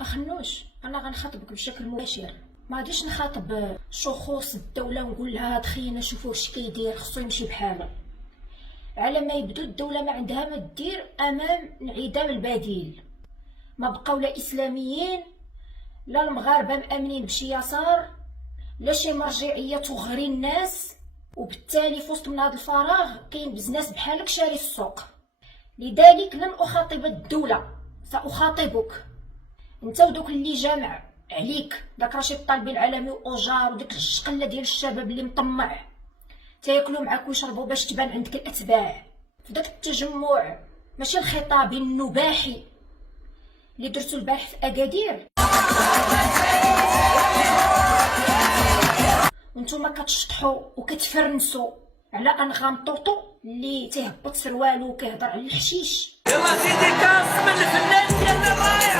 اخنوش، انا غنخاطبك بشكل مباشر. ما غاديش نخاطب شخوص الدوله ونقول لها دخينا شوفوا واش كيدير، خصو يمشي بحاله. على ما يبدو الدوله ما عندها ما دير امام انعدام البديل. ما بقاو لا اسلاميين لا المغاربه مامنين بشي يسار لا شي مرجعيه تغري الناس، وبالتالي في وسط من هذا الفراغ كاين بزنس بحالك شاري السوق. لذلك لن اخاطب الدوله، ساخاطبك انت ودوك اللي جامع عليك داك رشيد الطالبي العالمي واوجار وديك الشقله ديال الشباب اللي مطمع تاكلوا معاك ويشربوا باش تبان عندك الاتباع في داك التجمع. ماشي الخطابي النباحي اللي درتو البارح في اكادير وانتوما كتشطحوا وكتفرنسوا على انغام طوطو اللي تيهبط سروالو وكيهضر على الحشيش. يلا سيدي كاس من الفنان ديالنا رايح.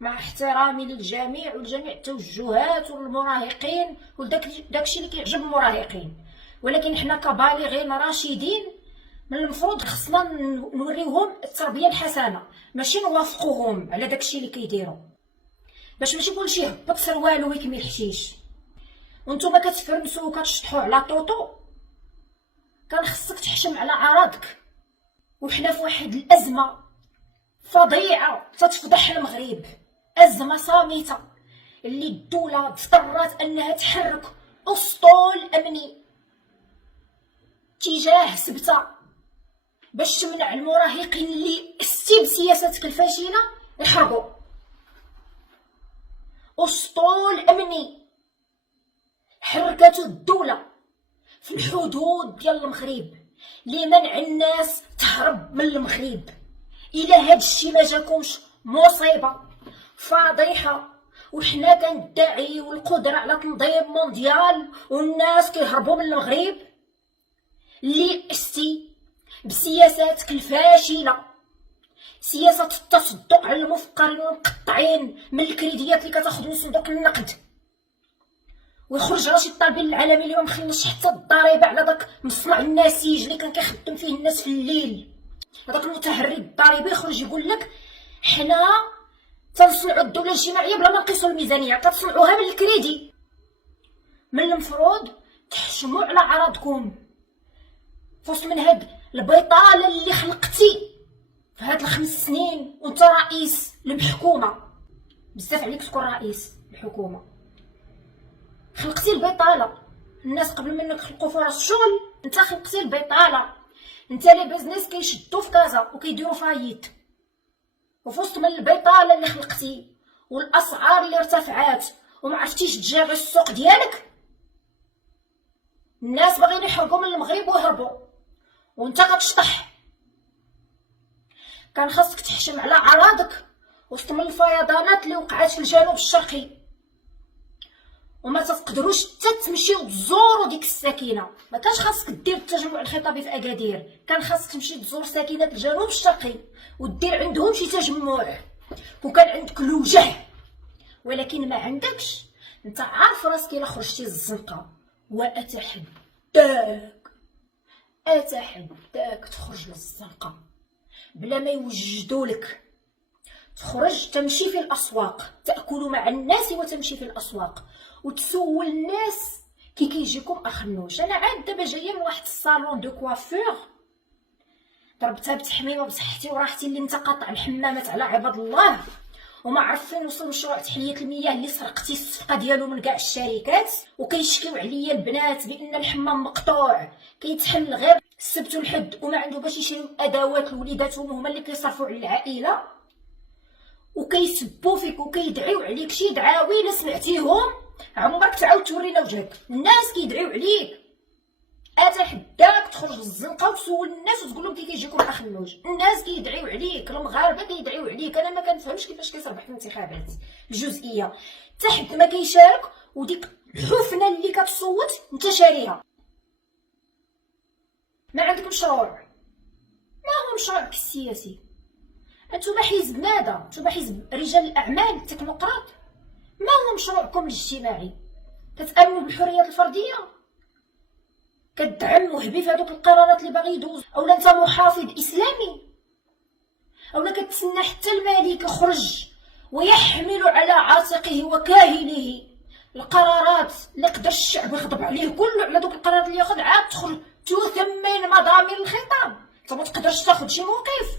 مع احترامي للجميع ولجميع التوجهات والمراهقين داكشي اللي كيعجب المراهقين، ولكن حنا كبالغين راشدين من المفروض خصنا نوريوهم التربيه الحسنه، ماشي نوافقوهم على داكشي اللي كيديروا باش ماشي كلشي يهبط سروالو ويكمي الحشيش. وانتوما كتفرمسوا وكتشطحوا على طوطو، كان خصك تحشم على عراضك. وحنا في واحد الازمه فظيعه تتفضح المغرب، ازمه صامته اللي الدوله اضطرت انها تحرك اسطول امني تجاه سبته باش تمنع المراهقين اللي بسياستك الفاشله يحرقوا. اسطول امني حركته الدوله في الحدود ديال المغرب لمنع الناس تهرب من المغرب. الى هاد الشي ما جاكمش مصيبه فضيحه، وحنا كندعيو القدره على تنظيم مونديال والناس كيهربوا من المغرب اللي استي بسياساتك الفاشله، سياسه التصدق على المفقرين والمقطعين من الكريديات اللي كتاخذ من صندوق النقد. ويخرج رشيد الطالبي العالمي اليوم مخلص حتى الضريبه على داك مصنع النسيج اللي كان كيخدم فيه الناس في الليل. هذاك المتهرب الضريبي يخرج يقول لك حنا تنصنعوا الدوله الاجتماعيه بلا ما نقيسوا الميزانيه، كتصنعوها من الكريدي. من المفروض تحشموا على عراضكم في وسط من هاد البطاله اللي خلقتي في هاد الخمس سنين وانت رئيس المحكومه. بزاف عليك تكون رئيس الحكومه، خلقتي البطاله. الناس قبل منك خلقوا فرص شغل، انت خلقتي البطاله. انت لي بيزنس كيشدوا في كازا وكيديروا فايت، وفي وسط من البطاله اللي خلقتي والاسعار اللي ارتفعات وما عرفتيش تجابي السوق ديالك، الناس باغيين يحرقوا من المغرب ويهربوا وانت كتشطح. كان خاصك تحشم على عراضك وسط من الفيضانات اللي وقعات في الجنوب الشرقي، وما تقدروش حتى تمشيو تزوروا ديك الساكنه. ما كانش خاصك دير التجمع الخطابي في اكادير، كان خاصك تمشي تزور ساكنه الجنوب الشرقي ودير عندهم شي تجمع وكان عندك الوجه. ولكن ما عندكش، انت عارف راسك الا خرجتي للزنقه اتحداك تخرج للزنقه بلا ما يوجدوا لك. تخرج تمشي في الاسواق، تاكل مع الناس وتمشي في الاسواق وتسول الناس كي كيجيكم اخنوش. انا عاد دابا جايه من واحد الصالون دو كوافور ضربتها بتحميمه بصحتي وراحتي اللي انت قاطع الحمامات على عباد الله وما عرف فين وصل مشروع تحليه المياه اللي سرقتي الصفقه ديالو من كاع الشركات. وكيشكيو عليا البنات بان الحمام مقطوع كيتحل غير السبت والحد وما عنده باش يشريو ادوات لوليداتهم هما اللي كيصرفوا على العائله، وكيسبوا فيك وكيدعيو عليك شي دعاوي لا سمعتيهم عمرك تعاود تورينا وجهك. الناس كيدعيو عليك، اتحداك تخرج للزنقه وتسول الناس وتقول لهم كي كيجيكم اخنوج. الناس كيدعيو عليك، المغاربه كيدعيو عليك. انا ما كنفهمش كيفاش كيصربح في الانتخابات الجزئيه حتى حد ما كيشارك، وديك الحفنه اللي كتصوت انت شاريها. ما عندك مشروع، ما هو مشروعك السياسي؟ انتوما حزب ماذا؟ انتوما حزب رجال الاعمال التكنوقراط؟ ما هو مشروعكم الاجتماعي؟ كتامنوا بالحريات الفرديه؟ كتدعم وهبي في هذوك القرارات اللي باغي يدوز؟ اولا انت محافظ اسلامي؟ اولا كتسنى حتى الملك يخرج ويحمل على عاتقه وكاهله القرارات اللي قدر الشعب يغضب عليه كله على دوك القرارات اللي ياخذ، عاد تدخل تثمن مضامير الخطاب. انت ما تقدرش تاخذ شي موقف.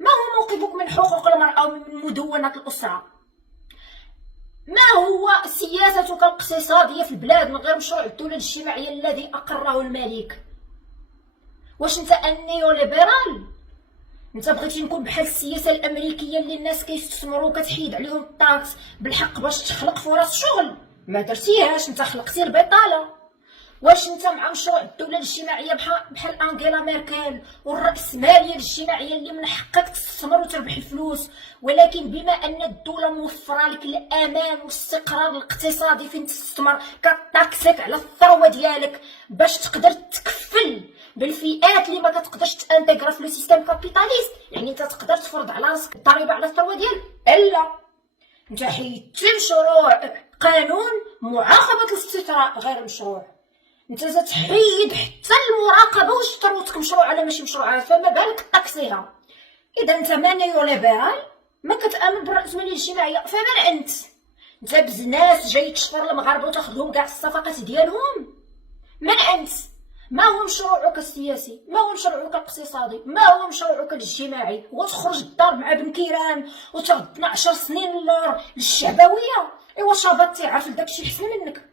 ما هو موقفك من حقوق المرأة ومن مدونة الأسرة؟ ما هو سياستك الاقتصادية في البلاد من غير مشروع الدولة الاجتماعية الذي أقره الملك؟ واش انت النيو ليبرال؟ انت بغيتي نكون بحال السياسة الأمريكية اللي الناس كيستثمروا وكتحيد عليهم الطاكس بالحق باش تخلق فرص شغل؟ ما درتيهاش، انت خلقتي البطالة. واش انت مع مشروع الدوله الاجتماعيه بحال انغيلا ميركل والراسماليه الاجتماعيه اللي من حقك تستثمر وتربح الفلوس، ولكن بما ان الدوله موفره لك الامان والاستقرار الاقتصادي فين تستثمر كطاكسك على الثروه ديالك باش تقدر تكفل بالفئات اللي ما كتقدرش تانتيغرا في لو سيستيم كابيتاليست. يعني انت تقدر تفرض على راسك الضريبه على الثروه ديالك؟ الا انت حيدتي مشروع قانون معاقبه الاستثراء غير مشروع، انت تحيد حتى المراقبه واش ثروتك مشروع ولا ماشي مشروع، فما بالك تاكسيها. اذا انت ما نيو ليبرال، ما كتامن بالراسماليه الاجتماعيه، فمن انت بزناس جاي تشفر المغاربه وتاخذهم كاع الصفقات ديالهم؟ من انت؟ ما هو مشروعك السياسي؟ ما هو مشروعك الاقتصادي؟ ما هو مشروعك الاجتماعي؟ وتخرج الدار مع بن كيران وتاخذ 12 سنين اللور للشعبويه؟ ايوا شابات تيعرف داكشي احسن منك.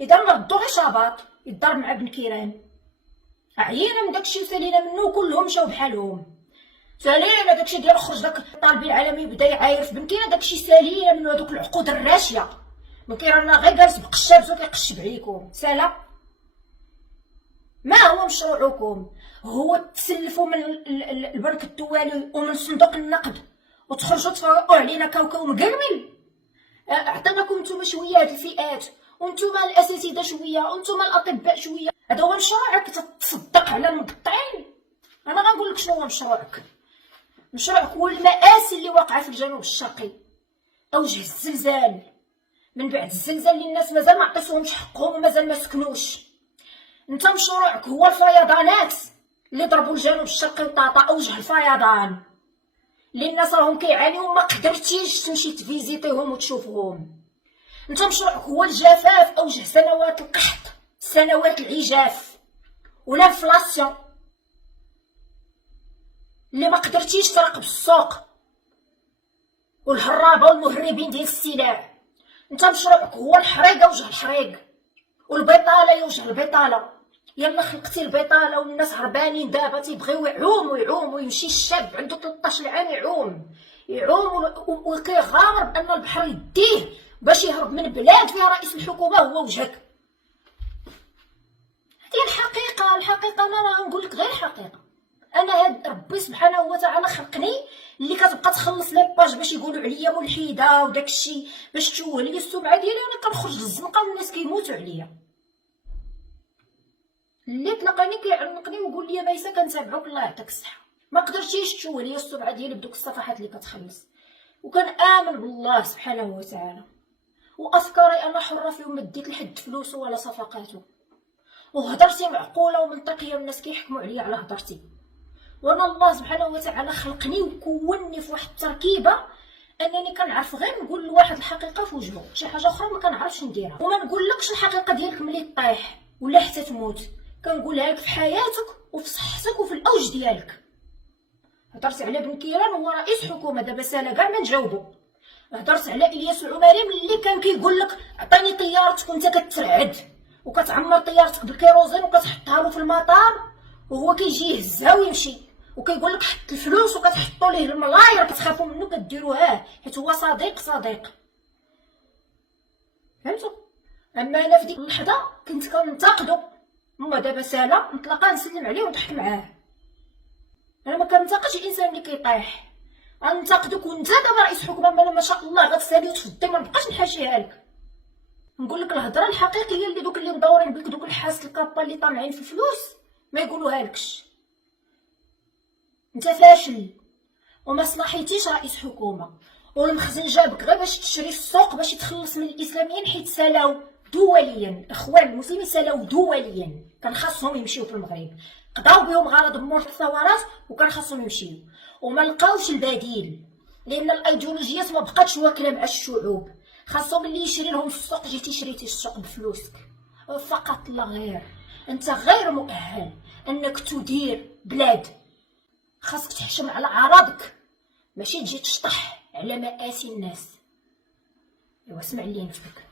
اذا نردو غير شاباط يضرب مع بن كيران، عيينا من داكشي وسالينا منه كلهم مشاو بحالهم. سالينا داكشي ديال خرج داك الطالب العالمي بدا يعاير في بن كيران، داكشي سالينا منه. هذوك العقود الراشيه بن كيران غير جالس بقشابته كيقشب عليكم سالا. ما هو مشروعكم؟ هو تسلفوا من البنك الدولي ومن صندوق النقد وتخرجوا تفرقوا علينا كاوكاو مقرمل. عطيناكم نتوما شويه هاد الفئات، وانتوما الاساتذه شويه، وانتوما الاطباء شويه. هذا هو مشروعك؟ تتصدق على المقطعين؟ انا غنقول لك شنو هو مشروعك. مشروعك هو المآسي اللي واقعه في الجنوب الشرقي، اوجه الزلزال، من بعد الزلزال اللي الناس مازال ما عطيتهمش حقهم ومازال ما سكنوش. انت مشروعك هو الفيضانات اللي ضربوا الجنوب الشرقي وطاطا، اوجه الفيضان اللي الناس راهم كيعانيو وما قدرتيش تمشي تفيزيتيهم وتشوفهم. انت مشروعك هو الجفاف، اوجه سنوات القحط، سنوات العجاف والانفلاسيون اللي ما قدرتيش تراقب السوق والهرابه والمهربين ديال السلع. انت مشروعك هو الحريق، اوجه الحريق، والبطاله يوجه البطاله. يلا خلقتي البطاله والناس هربانين دابا تيبغيو يعوموا يمشي الشاب عنده 13 عام يعوم وكيغامر بان البحر يديه باش يهرب من بلاد فيها رئيس الحكومه هو وجهك. هذه الحقيقه انا غنقول لك غير الحقيقه. انا هاد ربي سبحانه وتعالى خلقني اللي كتبقى تخلص لي باج باش يقولوا عليا ملحده وداكشي باش تشوه لي السمعه ديالي. انا كنخرج للزنقه والناس كيموتوا عليا. اللي تلقاني كيعنقني ويقول لي ميسه كنتابعوك الله يعطيك الصحه، ما قدرتيش تشوه لي السمعه ديالي بدوك الصفحات اللي كتخلص. وكنآمن بالله سبحانه وتعالى، وافكاري انا حره فيهم، ما ديت لحد فلوسه ولا صفقاته، وهضرتي معقوله ومنطقيه والناس كيحكموا عليا على هضرتي. وانا الله سبحانه وتعالى خلقني وكونني في واحد التركيبه انني كنعرف غير نقول لواحد الحقيقه في وجهه، شي حاجه اخرى ما كنعرفش نديرها. وما نقولكش الحقيقه ديالك ملي طيح ولا حتى تموت، كنقولها لك في حياتك وفي صحتك وفي الاوج ديالك. هضرت على بن كيران هو رئيس حكومه دابا سالا كاع ما نجاوبو. هضرت على الياس العمري ملي كان كيقول لك عطيني طيارتك وانت كترعد وكتعمر طيارتك بالكيروزين وكتحطها له في المطار وهو كيجي يهزها ويمشي، وكيقول لك حط الفلوس وكتحطوا ليه الملاير كتخافوا منه كديروها حيت هو صديق. فهمتوا؟ اما انا في ديك اللحظه كنت كنتقدو، هما دابا سالا نطلقا نسلم عليه ونضحك معاه. انا ما كنتقدش الانسان اللي كيطيح، غنتقدك وانت دابا رئيس حكومه ما شاء الله غتسالي وتفضي، ما نبقاش نحاشيها لك. نقول لك الهضره الحقيقيه اللي دوك اللي مدورين بك دوك الحاس الكابا اللي طامعين في الفلوس ما يقولوها لكش. انت فاشل وما صلاحيتيش رئيس حكومه، والمخزن جابك غير باش تشري السوق باش يتخلص من الاسلاميين حيت سالاو دوليا. الاخوان المسلمين سالاو دوليا، كان خاصهم يمشيو في المغرب، قضاو بهم غرض مور الثورات وكان خاصهم يمشيو وما لقاوش البديل، لان الايديولوجيات ما بقاتش واكله مع الشعوب. خاصهم اللي يشري لهم في السوق. جيتي شريتي السوق بفلوسك فقط لا غير. انت غير مؤهل انك تدير بلاد. خاصك تحشم على اعراضك، ماشي تجي تشطح على مآسي الناس. ايوا اسمع اللي نفدك.